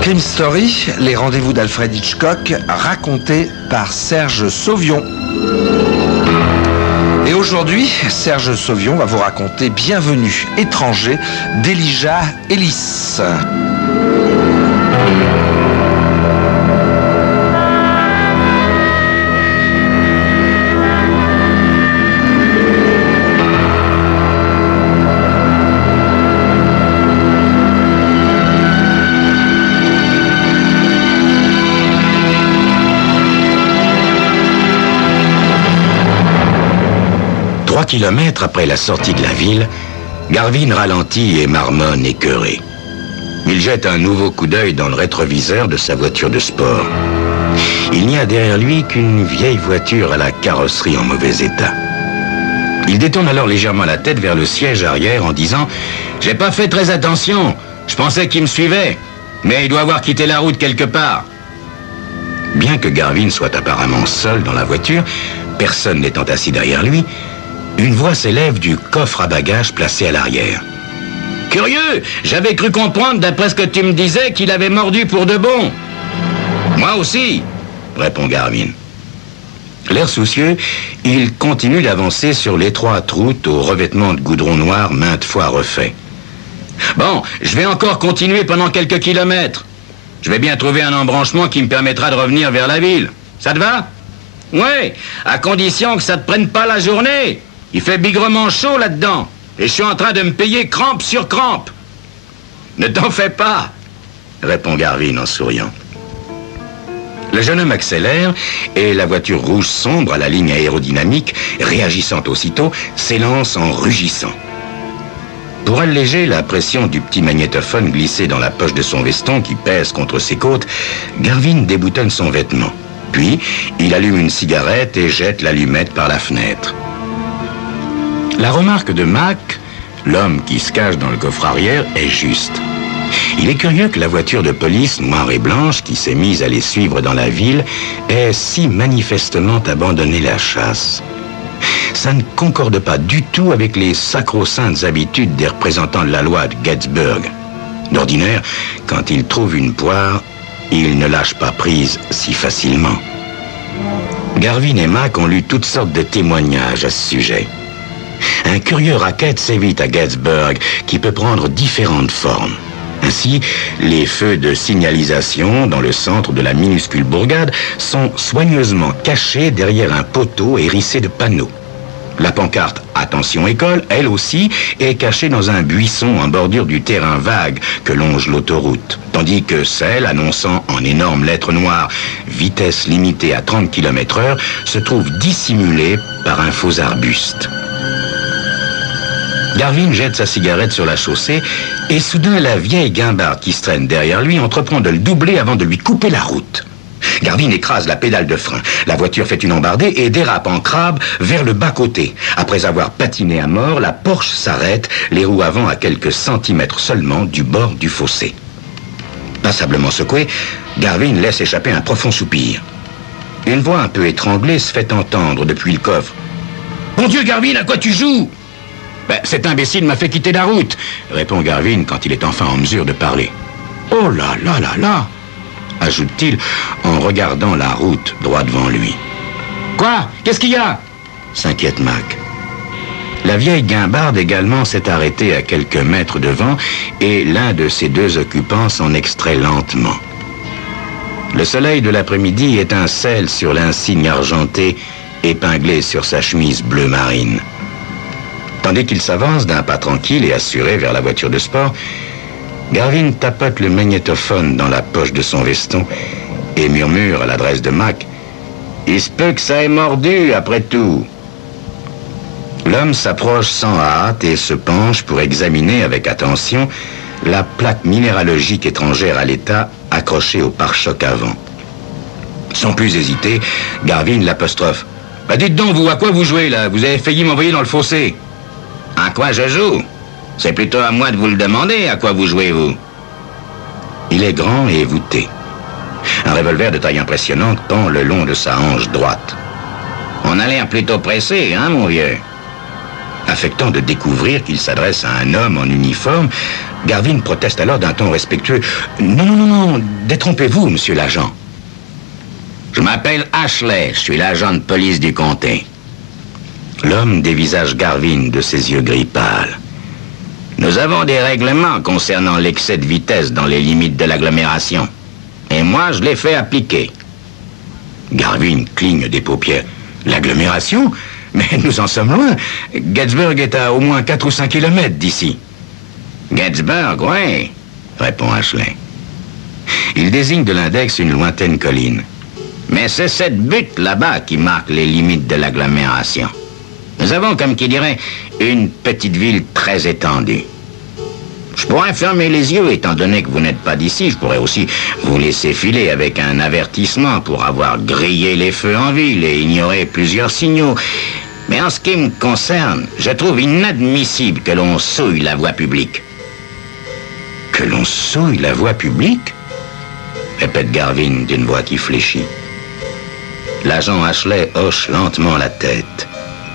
Crime Story, les rendez-vous d'Alfred Hitchcock, racontés par Serge Sauvion. Et aujourd'hui, Serge Sauvion va vous raconter Bienvenue étranger d'Elijah Ellis. Kilomètres après la sortie de la ville, Garvin ralentit et marmonne écœuré. Il jette un nouveau coup d'œil dans le rétroviseur de sa voiture de sport. Il n'y a derrière lui qu'une vieille voiture à la carrosserie en mauvais état. Il détourne alors légèrement la tête vers le siège arrière en disant « J'ai pas fait très attention, je pensais qu'il me suivait, mais il doit avoir quitté la route quelque part. » Bien que Garvin soit apparemment seul dans la voiture, personne n'étant assis derrière lui, une voix s'élève du coffre à bagages placé à l'arrière. « Curieux, j'avais cru comprendre, d'après ce que tu me disais, qu'il avait mordu pour de bon. »« Moi aussi, » répond Garvin. L'air soucieux, il continue d'avancer sur l'étroite route au revêtement de goudron noir maintes fois refait. « Bon, je vais encore continuer pendant quelques kilomètres. Je vais bien trouver un embranchement qui me permettra de revenir vers la ville. Ça te va? »« Ouais, à condition que ça te prenne pas la journée. Il fait bigrement chaud là-dedans, et je suis en train de me payer crampe sur crampe. »« Ne t'en fais pas, » répond Garvin en souriant. Le jeune homme accélère, et la voiture rouge sombre à la ligne aérodynamique, réagissant aussitôt, s'élance en rugissant. Pour alléger la pression du petit magnétophone glissé dans la poche de son veston qui pèse contre ses côtes, Garvin déboutonne son vêtement. Puis, il allume une cigarette et jette l'allumette par la fenêtre. La remarque de Mac, l'homme qui se cache dans le coffre arrière, est juste. Il est curieux que la voiture de police noire et blanche qui s'est mise à les suivre dans la ville ait si manifestement abandonné la chasse. Ça ne concorde pas du tout avec les sacro-saintes habitudes des représentants de la loi de Gettysburg. D'ordinaire, quand ils trouvent une poire, ils ne lâchent pas prise si facilement. Garvin et Mac ont lu toutes sortes de témoignages à ce sujet. Un curieux racket s'évite à Gettysburg qui peut prendre différentes formes. Ainsi, les feux de signalisation dans le centre de la minuscule bourgade sont soigneusement cachés derrière un poteau hérissé de panneaux. La pancarte « Attention école », elle aussi, est cachée dans un buisson en bordure du terrain vague que longe l'autoroute, tandis que celle annonçant en énormes lettres noires « Vitesse limitée à 30 km/h » se trouve dissimulée par un faux arbuste. Garvin jette sa cigarette sur la chaussée et soudain la vieille guimbarde qui se traîne derrière lui entreprend de le doubler avant de lui couper la route. Garvin écrase la pédale de frein. La voiture fait une embardée et dérape en crabe vers le bas-côté. Après avoir patiné à mort, la Porsche s'arrête, les roues avant à quelques centimètres seulement du bord du fossé. Passablement secoué, Garvin laisse échapper un profond soupir. Une voix un peu étranglée se fait entendre depuis le coffre. « Mon Dieu, Garvin, à quoi tu joues ?»« Cet imbécile m'a fait quitter la route, » répond Garvin quand il est enfin en mesure de parler. « Oh là là là là !» ajoute-t-il en regardant la route droit devant lui. « Quoi? Qu'est-ce qu'il y a ?» s'inquiète Mac. La vieille guimbarde également s'est arrêtée à quelques mètres devant et l'un de ses deux occupants s'en extrait lentement. Le soleil de l'après-midi étincelle sur l'insigne argenté épinglé sur sa chemise bleu marine. Tandis qu'il s'avance d'un pas tranquille et assuré vers la voiture de sport, Garvin tapote le magnétophone dans la poche de son veston et murmure à l'adresse de Mac « Il se peut que ça ait mordu, après tout !» L'homme s'approche sans hâte et se penche pour examiner avec attention la plaque minéralogique étrangère à l'état accrochée au pare-choc avant. Sans plus hésiter, Garvin l'apostrophe. « Dites donc, vous, à quoi vous jouez, là? Vous avez failli m'envoyer dans le fossé. »« À quoi je joue? C'est plutôt à moi de vous le demander, à quoi vous jouez, vous ?» Il est grand et voûté. Un revolver de taille impressionnante pend le long de sa hanche droite. « On a l'air plutôt pressé, hein, mon vieux ?» Affectant de découvrir qu'il s'adresse à un homme en uniforme, Garvin proteste alors d'un ton respectueux. Non, détrompez-vous, monsieur l'agent. Je m'appelle Ashley, je suis l'agent de police du comté. L'homme dévisage Garvin de ses yeux gris pâles. Nous avons des règlements concernant l'excès de vitesse dans les limites de l'agglomération. Et moi, je les fais appliquer. Garvin cligne des paupières. L'agglomération? Mais nous en sommes loin. Gettysburg est à au moins 4 ou 5 kilomètres d'ici. Gettysburg, oui, répond Ashley. Il désigne de l'index une lointaine colline. Mais c'est cette butte là-bas qui marque les limites de l'agglomération. Nous avons, comme qui dirait, une petite ville très étendue. Je pourrais fermer les yeux, étant donné que vous n'êtes pas d'ici. Je pourrais aussi vous laisser filer avec un avertissement pour avoir grillé les feux en ville et ignorer plusieurs signaux. Mais en ce qui me concerne, je trouve inadmissible que l'on souille la voie publique. Que l'on souille la voie publique? Répète Garvin d'une voix qui fléchit. L'agent Ashley hoche lentement la tête.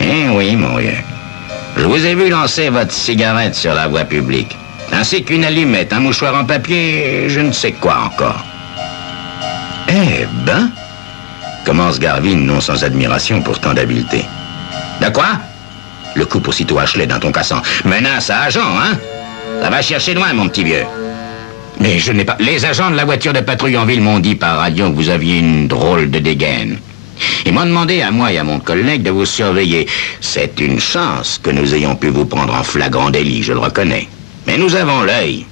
Eh oui, mon vieux. Je vous ai vu lancer votre cigarette sur la voie publique. Ainsi qu'une allumette, un mouchoir en papier, je ne sais quoi encore. Eh ben, commence Garvin, non sans admiration pour tant d'habileté. De quoi? Le coupe aussitôt Ashley d'un ton cassant. Menace à agent, hein? Ça va chercher loin, mon petit vieux. Mais je n'ai pas... Les agents de la voiture de patrouille en ville m'ont dit par radio que vous aviez une drôle de dégaine. Ils m'ont demandé à moi et à mon collègue de vous surveiller. C'est une chance que nous ayons pu vous prendre en flagrant délit, je le reconnais. Mais nous avons l'œil.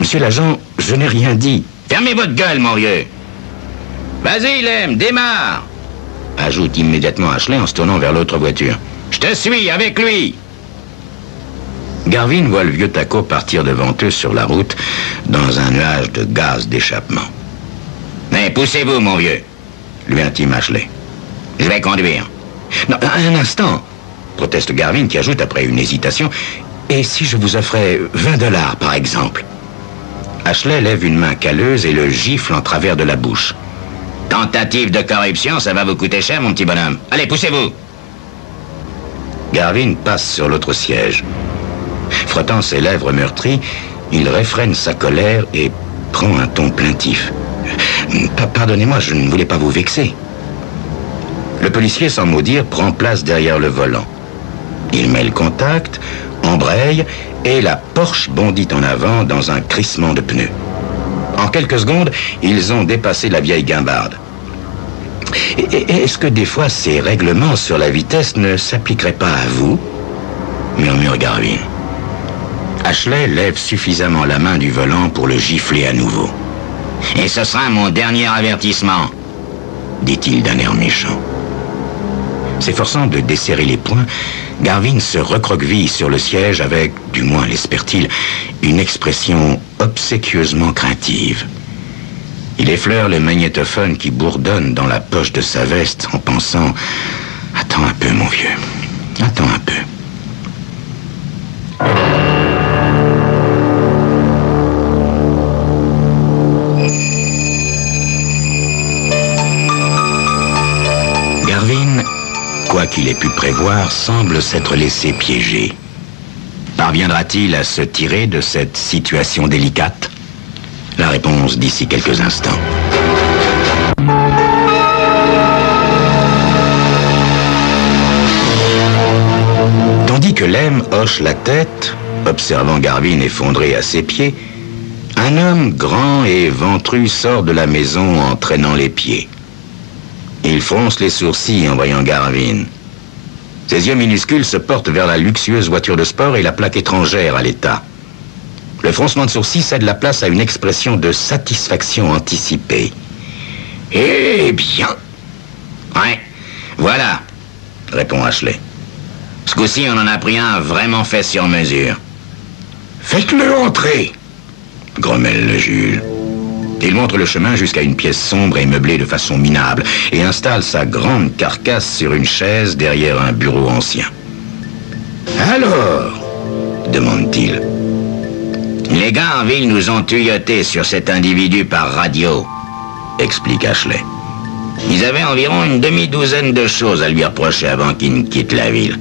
Monsieur l'agent, je n'ai rien dit. Fermez votre gueule, mon vieux. Vas-y, Lem, démarre. Ajoute immédiatement Ashley en se tournant vers l'autre voiture. Je te suis, avec lui. Garvin voit le vieux taco partir devant eux sur la route dans un nuage de gaz d'échappement. Mais poussez-vous, mon vieux, lui intime Ashley. Je vais conduire. Non, un instant, proteste Garvin qui ajoute après une hésitation. Et si je vous offrais 20 $, par exemple? Ashley lève une main calleuse et le gifle en travers de la bouche. Tentative de corruption, ça va vous coûter cher, mon petit bonhomme. Allez, poussez-vous. Garvin passe sur l'autre siège. Frottant ses lèvres meurtries, il réfrène sa colère et prend un ton plaintif. Pardonnez-moi, je ne voulais pas vous vexer. Le policier, sans mot dire, prend place derrière le volant. Il met le contact, embraye et la Porsche bondit en avant dans un crissement de pneus. En quelques secondes, ils ont dépassé la vieille guimbarde. Est-ce que des fois ces règlements sur la vitesse ne s'appliqueraient pas à vous? Murmure Garvin. Ashley lève suffisamment la main du volant pour le gifler à nouveau. Et ce sera mon dernier avertissement, dit-il d'un air méchant. S'efforçant de desserrer les poings, Garvin se recroqueville sur le siège avec, du moins l'espère-t-il, une expression obséquieusement craintive. Il effleure le magnétophone qui bourdonne dans la poche de sa veste en pensant « Attends un peu, mon vieux, attends un peu. » Garvin, quoi qu'il ait pu prévoir, semble s'être laissé piéger. Parviendra-t-il à se tirer de cette situation délicate? La réponse d'ici quelques instants. Tandis que Lem hoche la tête, observant Garvin effondré à ses pieds, un homme grand et ventru sort de la maison en traînant les pieds. Il fronce les sourcils en voyant Garvin. Ses yeux minuscules se portent vers la luxueuse voiture de sport et la plaque étrangère à l'état. Le froncement de sourcils cède la place à une expression de satisfaction anticipée. « Eh bien... »« Ouais, voilà, » répond Ashley. « Ce coup-ci, on en a pris un vraiment fait sur mesure. »« Faites-le entrer !» grommelle le Jules. Il montre le chemin jusqu'à une pièce sombre et meublée de façon minable et installe sa grande carcasse sur une chaise derrière un bureau ancien. « Alors ?» demande-t-il. « Les gars en ville nous ont tuyauté sur cet individu par radio, » explique Ashley. Ils avaient environ une demi-douzaine de choses à lui reprocher avant qu'il ne quitte la ville.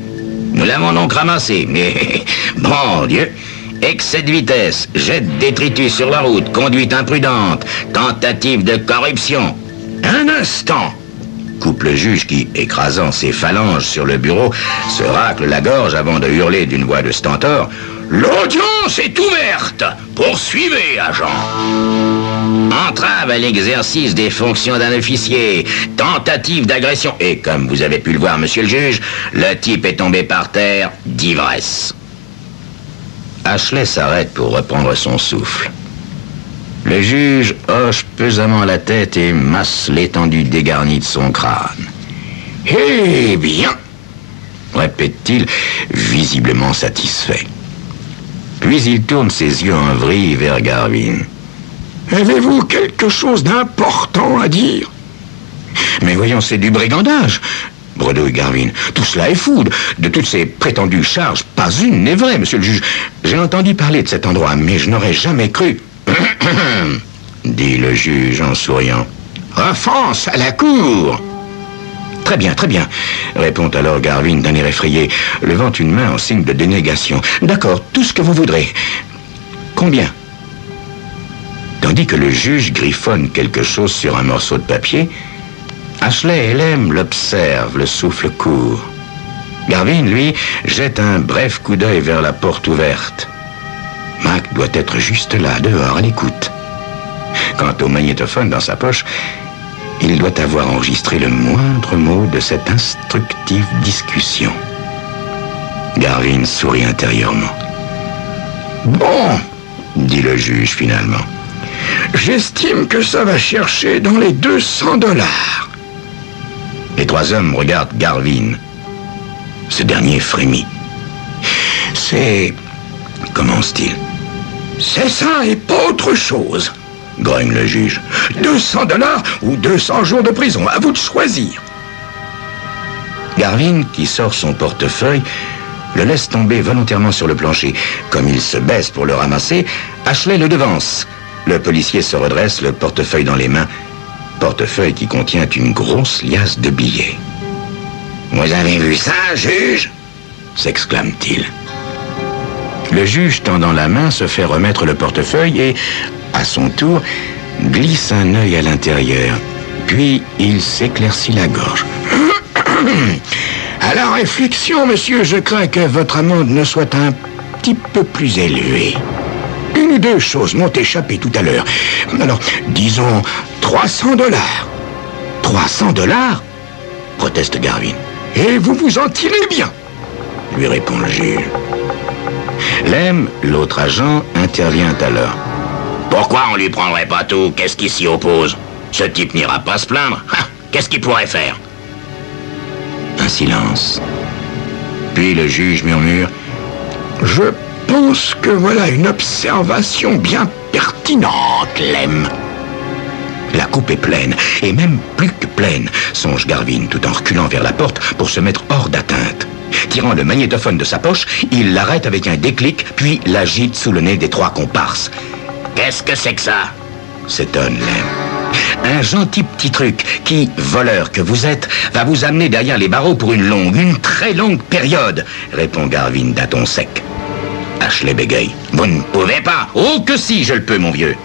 Nous l'avons donc ramassé, mais, bon Dieu, excès de vitesse, jet de détritus sur la route, conduite imprudente, tentative de corruption. Un instant, coupe le juge qui, écrasant ses phalanges sur le bureau, se racle la gorge avant de hurler d'une voix de stentor. L'audience est ouverte. Poursuivez, agent. Entrave à l'exercice des fonctions d'un officier, tentative d'agression. Et comme vous avez pu le voir, monsieur le juge, le type est tombé par terre d'ivresse. Ashley s'arrête pour reprendre son souffle. Le juge hoche pesamment la tête et masse l'étendue dégarnie de son crâne. « Eh bien !» répète-t-il, visiblement satisfait. Puis il tourne ses yeux en vrille vers Garvin. « Avez-vous quelque chose d'important à dire ?»« Mais voyons, c'est du brigandage !» bredouille Garvin. « Tout cela est fou. De toutes ces prétendues charges, pas une n'est vraie, monsieur le juge. J'ai entendu parler de cet endroit, mais je n'aurais jamais cru. » dit le juge en souriant. « Offense à la cour !»« Très bien, répond alors Garvin d'un air effrayé, levant une main en signe de dénégation. « D'accord, tout ce que vous voudrez. Combien ?» Tandis que le juge griffonne quelque chose sur un morceau de papier, Ashley et Lem l'observent, le souffle court. Garvin, lui, jette un bref coup d'œil vers la porte ouverte. Mac doit être juste là, dehors, à l'écoute. Quant au magnétophone dans sa poche, il doit avoir enregistré le moindre mot de cette instructive discussion. Garvin sourit intérieurement. « Bon, dit le juge finalement, j'estime que ça va chercher dans les 200 $. Les trois hommes regardent Garvin. Ce dernier frémit. « C'est... » commence-t-il. « C'est ça et pas autre chose, » grogne le juge. « 200 $ ou 200 jours de prison, à vous de choisir. » Garvin, qui sort son portefeuille, le laisse tomber volontairement sur le plancher. Comme il se baisse pour le ramasser, Ashley le devance. Le policier se redresse, le portefeuille dans les mains. Portefeuille qui contient une grosse liasse de billets. « Vous avez vu ça, juge ?» s'exclame-t-il. Le juge, tendant la main, se fait remettre le portefeuille et, à son tour, glisse un œil à l'intérieur. Puis, il s'éclaircit la gorge. « À la réflexion, monsieur, je crains que votre amende ne soit un petit peu plus élevée. Une ou deux choses m'ont échappé tout à l'heure. Alors, disons 300 $. 300 $? Proteste Garvin. Et vous vous en tirez bien, lui répond le juge. Lem, l'autre agent, intervient alors. Pourquoi on lui prendrait pas tout? Qu'est-ce qui s'y oppose? Ce type n'ira pas se plaindre. Qu'est-ce qu'il pourrait faire? Un silence. Puis le juge murmure. Je pense que voilà une observation bien pertinente, Lem. La coupe est pleine, et même plus que pleine, songe Garvin, tout en reculant vers la porte pour se mettre hors d'atteinte. Tirant le magnétophone de sa poche, il l'arrête avec un déclic, puis l'agite sous le nez des trois comparses. « Qu'est-ce que c'est que ça ?» s'étonne Lem. « Un gentil petit truc qui, voleur que vous êtes, va vous amener derrière les barreaux pour une très longue période, » répond Garvin d'un ton sec. Ashley bégaye. « Vous ne pouvez pas !»« Oh que si, je le peux, mon vieux !»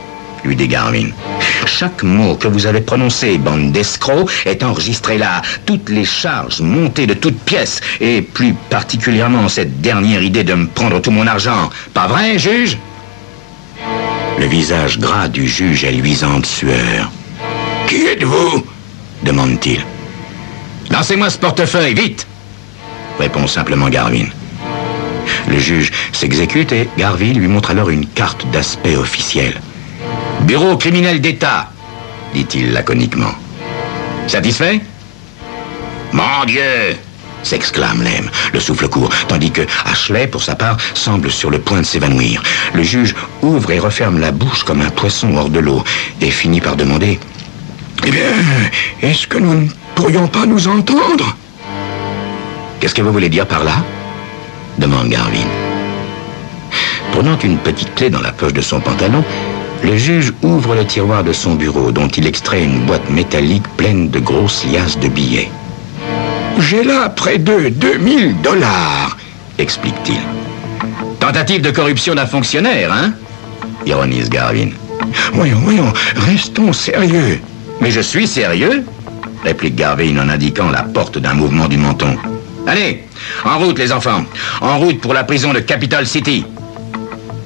lui dit Garvin. « Chaque mot que vous avez prononcé, bande d'escrocs, est enregistré là. Toutes les charges montées de toutes pièces, et plus particulièrement cette dernière idée de me prendre tout mon argent. Pas vrai, juge ?» Le visage gras du juge est luisant de sueur. « Qui êtes-vous » demande-t-il. « Lancez-moi ce portefeuille, vite !» répond simplement Garvin. Le juge s'exécute et Garvin lui montre alors une carte d'aspect officiel. « Bureau criminel d'État », dit-il laconiquement. « Satisfait ?»« Mon Dieu !» s'exclame Lem, le souffle court, tandis que Ashley, pour sa part, semble sur le point de s'évanouir. Le juge ouvre et referme la bouche comme un poisson hors de l'eau et finit par demander « Eh bien, est-ce que nous ne pourrions pas nous entendre ?»« Qu'est-ce que vous voulez dire par là ?» demande Garvin. Prenant une petite clé dans la poche de son pantalon, le juge ouvre le tiroir de son bureau, dont il extrait une boîte métallique pleine de grosses liasses de billets. « J'ai là près de 2000 $, explique-t-il. « tentative de corruption d'un fonctionnaire, hein? Ironise Garvin. Voyons, restons sérieux. Mais je suis sérieux, réplique Garvin en indiquant la porte d'un mouvement du menton. Allez, en route les enfants, en route pour la prison de Capital City.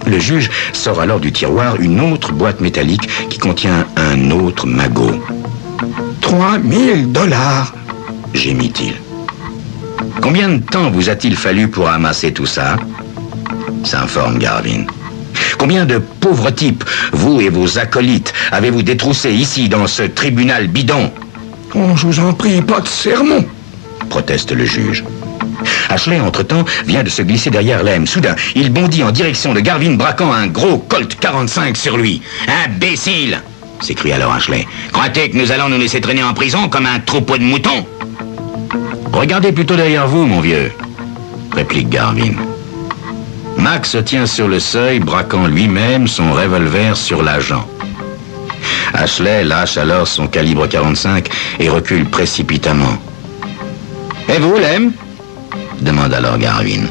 Le juge sort alors du tiroir une autre boîte métallique qui contient un autre magot. 3 000 $, gémit-il. Combien de temps vous a-t-il fallu pour amasser tout ça? S'informe Garvin. Combien de pauvres types, vous et vos acolytes, avez-vous détroussé ici dans ce tribunal bidon? Oh, je vous en prie, pas de sermon, proteste le juge. Ashley, entre-temps, vient de se glisser derrière Lem. Soudain, il bondit en direction de Garvin, braquant un gros Colt 45 sur lui. « Imbécile !» s'écrie alors Ashley. « Croyez-vous que nous allons nous laisser traîner en prison comme un troupeau de moutons ?»« Regardez plutôt derrière vous, mon vieux, » réplique Garvin. Mac se tient sur le seuil, braquant lui-même son revolver sur l'agent. Ashley lâche alors son calibre 45 et recule précipitamment. « Et vous, Lem ?» demande alors Garvin.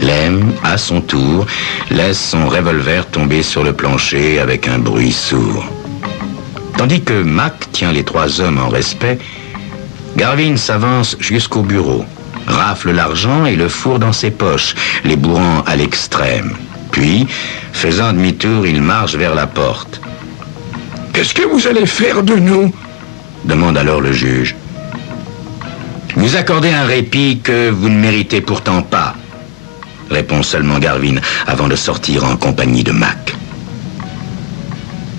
Lem, à son tour, laisse son revolver tomber sur le plancher avec un bruit sourd. Tandis que Mac tient les 3 hommes en respect, Garvin s'avance jusqu'au bureau, rafle l'argent et le fourre dans ses poches, les bourrant à l'extrême. Puis, faisant demi-tour, il marche vers la porte. « Qu'est-ce que vous allez faire de nous ?» demande alors le juge. « Vous accordez un répit que vous ne méritez pourtant pas, » répond seulement Garvin avant de sortir en compagnie de Mac.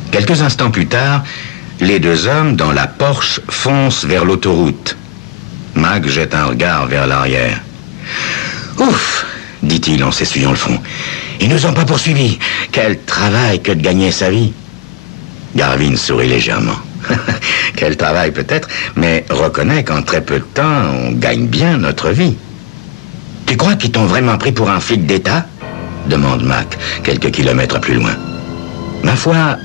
Quelques instants plus tard, les 2 hommes dans la Porsche foncent vers l'autoroute. Mac jette un regard vers l'arrière. « Ouf !» dit-il en s'essuyant le front. « Ils nous ont pas poursuivis. Quel travail que de gagner sa vie !» Garvin sourit légèrement. « Quel travail peut-être, mais reconnais qu'en très peu de temps, on gagne bien notre vie. » « Tu crois qu'ils t'ont vraiment pris pour un flic d'État ?» demande Mac, quelques kilomètres plus loin. « Ma foi, »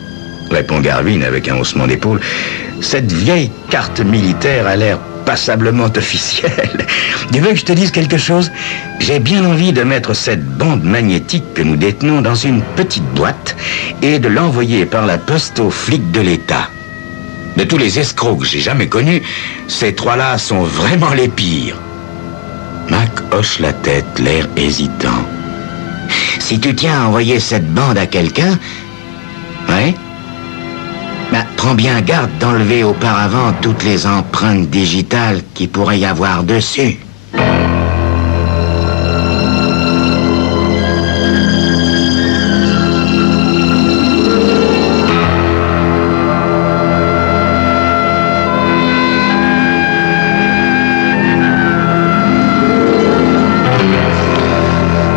répond Garvin avec un haussement d'épaule, « cette vieille carte militaire a l'air passablement officielle. Tu veux que je te dise quelque chose? J'ai bien envie de mettre cette bande magnétique que nous détenons dans une petite boîte et de l'envoyer par la poste aux flics de l'État. De tous les escrocs que j'ai jamais connus, ces 3-là sont vraiment les pires. » Mac hoche la tête, l'air hésitant. « Si tu tiens à envoyer cette bande à quelqu'un... » « Ouais ? Ben, prends bien garde d'enlever auparavant toutes les empreintes digitales qu'il pourrait y avoir dessus. »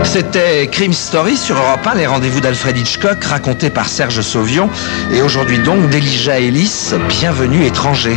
C'était Crime Story sur Europe 1, les rendez-vous d'Alfred Hitchcock, racontés par Serge Sauvion. Et aujourd'hui donc, d'Elijah Ellis, Bienvenue étranger.